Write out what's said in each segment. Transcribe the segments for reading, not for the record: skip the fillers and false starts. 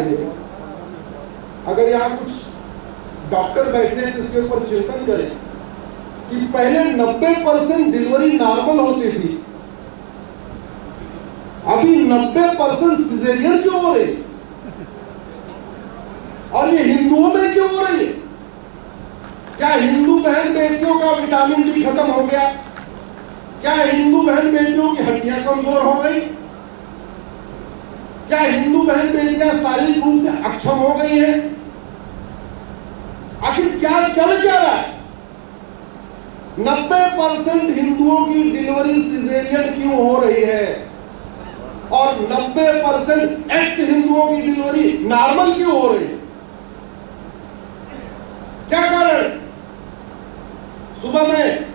देंगे। अगर यहाँ कुछ डॉक्टर बैठे हैं तो इसके ऊपर चिंतन करें कि पहले 90% डिलीवरी नॉर्मल होती थी, अभी 90% सिजेरियन क्यों हो रही, और ये हिंदुओं में क्यों हो रही है? क्या हिंदू बहन बेटियों का विटामिन डी खत्म हो गया? क्या हिंदू बहन बेटियों की हड्डियां कमजोर हो गई? क्या हिंदू बहन बेटियां शारीरिक रूप से अक्षम हो गई हैं? आखिर क्या चल क्या रहा है? 90% हिंदुओं की डिलीवरी सिजेरियन क्यों हो रही है और 90% एक्स हिंदुओं की डिलीवरी नॉर्मल क्यों हो रही है? क्या कारण? सुबह में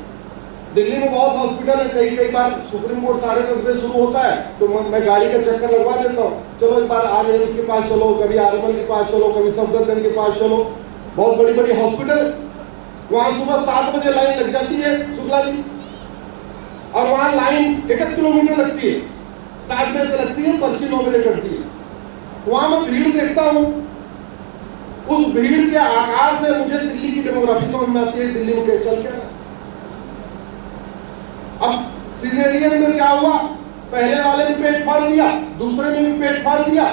दिल्ली में बहुत हॉस्पिटल है, कई बार सुप्रीम कोर्ट 10:30 बजे शुरू होता है तो मैं गाड़ी का चक्कर लगवा देता हूँ। चलो एक बार आज एम्स के पास चलो, कभी आरएमएल के पास चलो, कभी सफदरजंग के पास चलो, बहुत बड़ी बड़ी हॉस्पिटल। वहां सुबह 7 बजे लाइन लग जाती है शुक्ला जी, और वहां लाइन 1 किलोमीटर लगती है, 7 बजे से लगती है, पर्ची 9 बजे कटती है। वहां मैं भीड़ देखता हूं, उस भीड़ के आकार से मुझे दिल्ली की डेमोग्राफी समझ में आती है, दिल्ली में चल क्या। अब सिजेरियन में क्या हुआ? पहले वाले ने पेट फाड़ दिया, दूसरे ने भी पेट फाड़ दिया,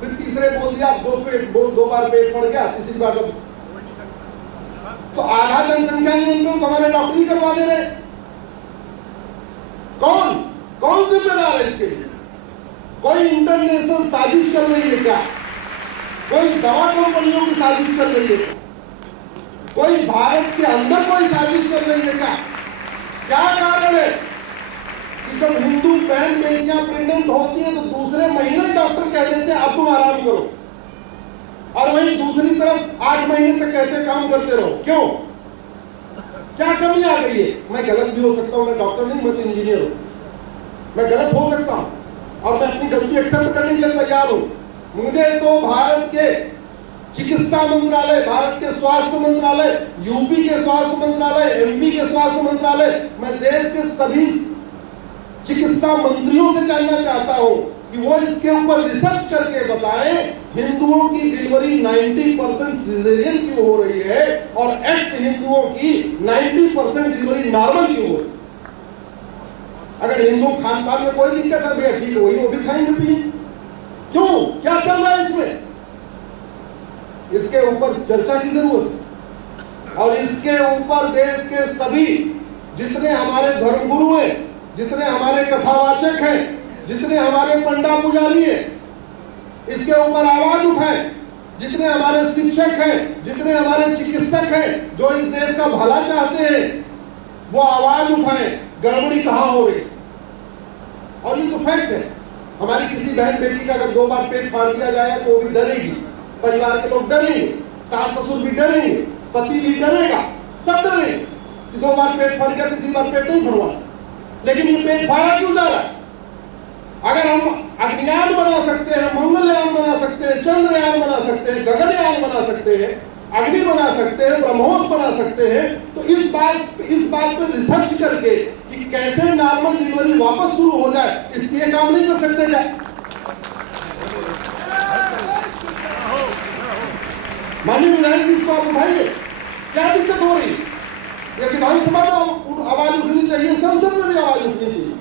फिर तीसरे बोल दिया दो बार पेट फाड़ गया, तीसरी बार तो आधा जनसंख्या नियंत्रण हमारे डॉक्टर ही करवा दे रहे। कौन जिम्मेदार है इसके लिए? कोई इंटरनेशनल साजिश चल रही है क्या? कोई दवा कंपनियों की साजिश चल रही है क्या? कोई भारत के अंदर कोई साजिश चल रही है क्या? क्या कारण है कि जब हिंदू बहन बेटियां प्रेग्नेंट होती हैं तो दूसरे महीने डॉक्टर कह देते हैं अब तुम आराम करो, और वहीं दूसरी तरफ 8 महीने तक कहते काम करते रहो? क्यों? क्या कमी आ गई है? मैं गलत भी हो सकता हूं, मैं डॉक्टर नहीं, मैं तो इंजीनियर हूं, मैं गलत हो सकता हूं और मैं अपनी गलती एक्सेप्ट करने के लिए तैयार हूं। मुझे तो भारत के चिकित्सा मंत्रालय, भारत के स्वास्थ्य मंत्रालय, यूपी के स्वास्थ्य मंत्रालय, एमपी के स्वास्थ्य मंत्रालय, मैं देश के सभी चिकित्सा मंत्रियों से जानना चाहता हूं कि वो इसके ऊपर रिसर्च करके बताएं हिंदुओं की डिलीवरी 90% सिजेरियन क्यों हो रही है और एक्स हिंदुओं की 90% डिलीवरी नॉर्मल क्यों हो रही है। अगर हिंदू खान पान में कोई दिक्कत है भैया ठीक है, वही वो भी खाएंगे पिएंगे, क्यों? क्या चल रहा है इसमें? इसके ऊपर चर्चा की जरूरत है और इसके ऊपर देश के सभी जितने हमारे धर्मगुरु हैं, जितने हमारे कथावाचक हैं, जितने हमारे पंडा पुजारी हैं, इसके ऊपर आवाज उठाएं। जितने हमारे शिक्षक हैं, जितने हमारे चिकित्सक हैं जो इस देश का भला चाहते हैं, वो आवाज उठाएं गड़बड़ी कहां हो रही। और ये तो फैक्ट है, हमारी किसी बहन बेटी का अगर 2 बार पेट फाड़ दिया जाए तो वो भी डरेगी, परिवार के लोग डरेंगे, सास ससुर भी डरेंगे, पति भी डरेगा, सब डरेंगे कि 2 बार पेट फाड़ गया, तीसरी बार पेट नहीं फड़वा। लेकिन ये पेट फाड़ा क्यों जा रहा है? अगर हम अग्नियान बना सकते हैं, मंगलयान बना सकते हैं, चंद्रयान बना सकते हैं, गगनयान बना सकते हैं, अग्नि बना सकते हैं, ब्रह्मोस बना सकते हैं, तो इस बात पे रिसर्च करके कि कैसे नॉर्मल डिलीवरी वापस शुरू हो जाए, इसलिए काम नहीं कर सकते क्या? माननीय विधायक जी इसको आप उठाइए, क्या दिक्कत हो रही है? ये विधानसभा में आवाज उठनी चाहिए, संसद में भी आवाज उठनी चाहिए।